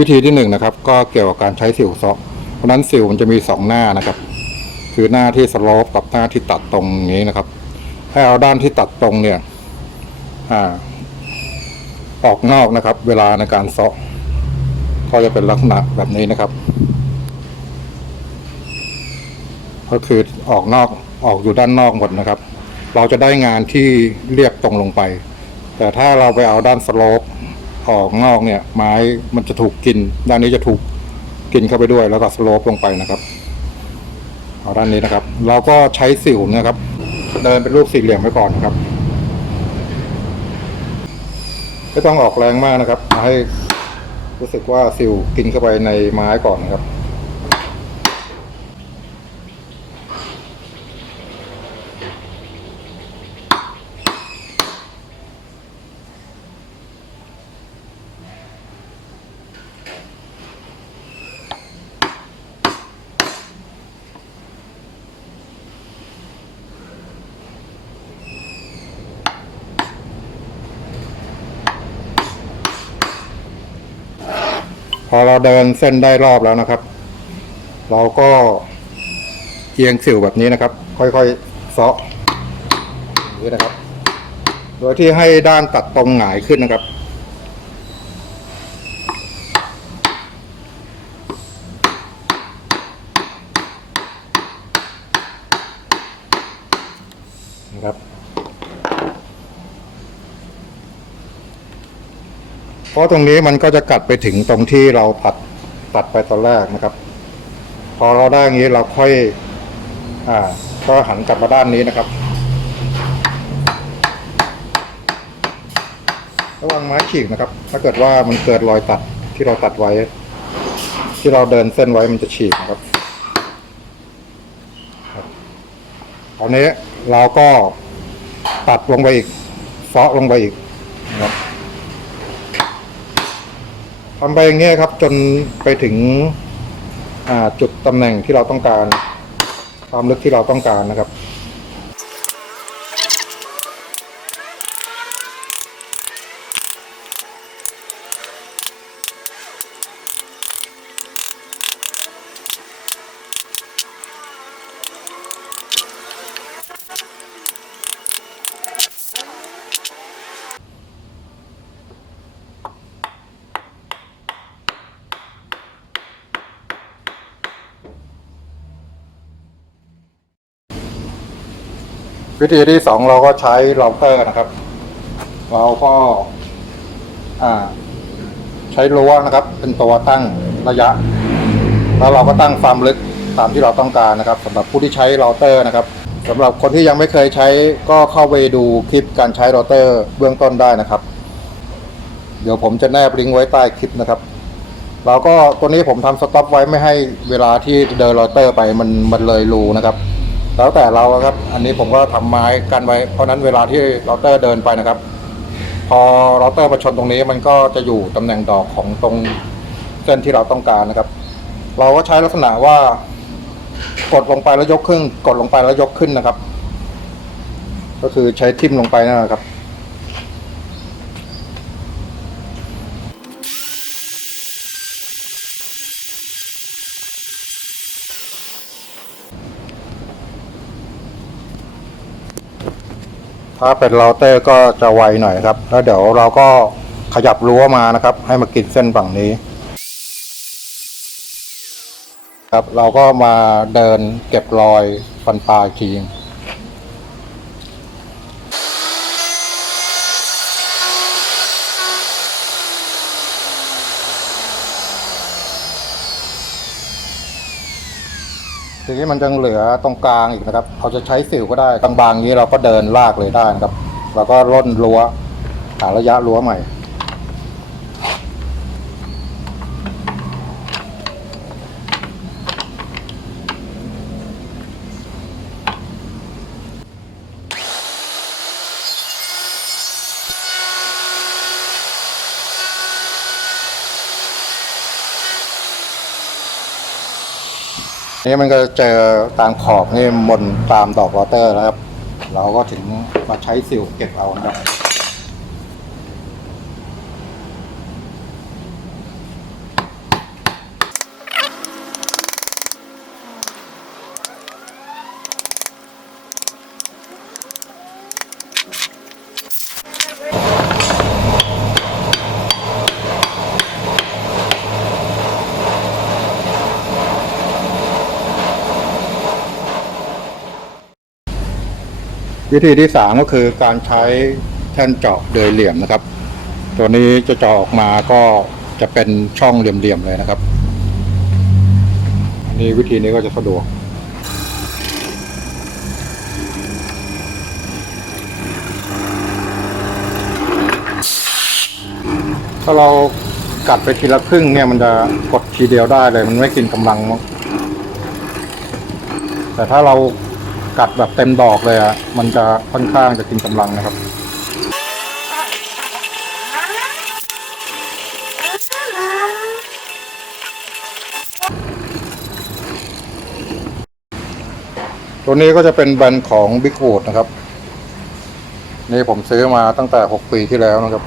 วิธีที่หนึ่งนะครับก็เกี่ยวกับการใช้สิวซาะเพราะนั้นสิวมันจะมีสองหน้านะครับ คือหน้าที่สโลปกับหน้าที่ตัดตรงนี้นะครับ ให้เอาด้านที่ตัดตรงเนี่ยอ่าออกนอกนะครับ เวลาในการซาะก็จะเป็นลักษณะแบบนี้นะครับ ก็คือออกนอกออกอยู่ด้านนอกหมดนะครับ เราจะได้งานที่เรียบตรงลงไป แต่ถ้าเราไปเอาด้านสโลป ออกงอกเนี่ยไม้มันจะถูกกิน ด้านนี้จะถูกกินเข้าไปด้วย แล้วก็สโลปลงไปนะครับเอาด้านนี้นะครับ เราก็ใช้สิวนะครับ เดินเป็นรูปสี่เหลี่ยมไว้ก่อนนะครับไม่ต้องออกแรงมากนะครับให้รู้สึกว่าสิวกินเข้าไปในไม้ก่อนนะครับ พอเราเดินเส้นได้รอบแล้วนะครับ เราก็เอียงสิวแบบนี้นะครับ ค่อยๆเซาะอนี้นะครับ โดยที่ให้ด้านตัดตรงหงายขึ้นนะครับ เพราะตรงนี้มันก็จะกัดไปถึงตรงที่เราตัดตัดไปตอนแรกนะครับ พอเราได้อย่างนี้เราค่อยอ่าก็หันกลับมาด้านนี้นะครับ ระวังไม้ฉีกนะครับ ถ้าเกิดว่ามันเกิดรอยตัดที่เราตัดไว้ ที่เราเดินเส้นไว้มันจะฉีกนะครับคราวนี้เราก็ตัดลงไปอีกเซาะลงไปอีกนะครับ ทำไปอย่างเงี้ยครับ จนไปถึงจุดตำแหน่งที่เราต้องการ ความลึกที่เราต้องการนะครับ วิธีที่สองเราก็ใช้เราเตอร์นะครับ เราก็าใช้รั้วนะครับ เป็นตัวตั้งระยะ แล้วเราก็ตั้งความลึกตามที่เราต้องการนะครับสำหรับผู้ที่ใช้เราเตอร์นะครับสำหรับคนที่ยังไม่เคยใช้ก็เข้าไปดูคลิปการใช้เราเตอร์เบื้องต้นได้นะครับ เดี๋ยวผมจะแนบลิงก์ไว้ใต้คลิปนะครับเราก็ตัวนี้ผมทำสต็อปไว้ไม่ให้เวลาที่เดินเราเตอร์ไปมันมันเลยรูนะครับ แล้วแต่เราครับ อันนี้ผมก็ทำไม้กันไว้ เพราะนั้นเวลาที่เราเตอร์เดินไปนะครับ พอเราเตอร์มาชนตรงนี้มันก็จะอยู่ตำแหน่งดอกของตรงเส้นที่เราต้องการนะครับ เราก็ใช้ลักษณะว่ากดลงไปแล้วยกขึ้น กดลงไปแล้วยกขึ้นนะครับ ก็คือใช้ทิ่มลงไปนั่นแหละครับ ถ้าเป็นเราเตอร์ก็จะไวหน่อยครับ แล้วเดี๋ยวเราก็ขยับรั้วมานะครับ ให้มากินเส้นฝั่งนี้ ครับเราก็มาเดินเก็บรอยฟันปลาอีกที ทีนี้มันยังเหลือตรงกลางอีกนะครับเราจะใช้สิวก็ได้บางๆนี้เราก็เดินลากเลยได้นะครับ แล้วก็ร่นรั้วหาระยะรั้วใหม่ นี่มันก็เจอตามขอบนี่มนตามดอกวอเตอร์นะครับ เราก็ถึงมาใช้สิวเก็บเอานะครับ วิธีที่สามก็คือการใช้แท่นเจาะเดยเหลี่ยมนะครับ ตัวนี้จะเจาะออกมาก็จะเป็นช่องเหลี่ยมๆเลยนะครับอันนี้วิธีนี้ก็จะสะดวกถ้าเรากัดไปทีละครึ่งเนี่ยมันจะกดทีเดียวได้เลย มันไม่กินกำลังมั้งแต่ถ้าเรา กัดแบบเต็มดอกเลยอะมันจะค่อนข้างจะกินกำลังนะครับ ตัวนี้ก็จะเป็นแบรนด์ของ Big w o o d นะครับ นี่ผมซื้อมาตั้งแต่ 6 ปีที่แล้วนะครับ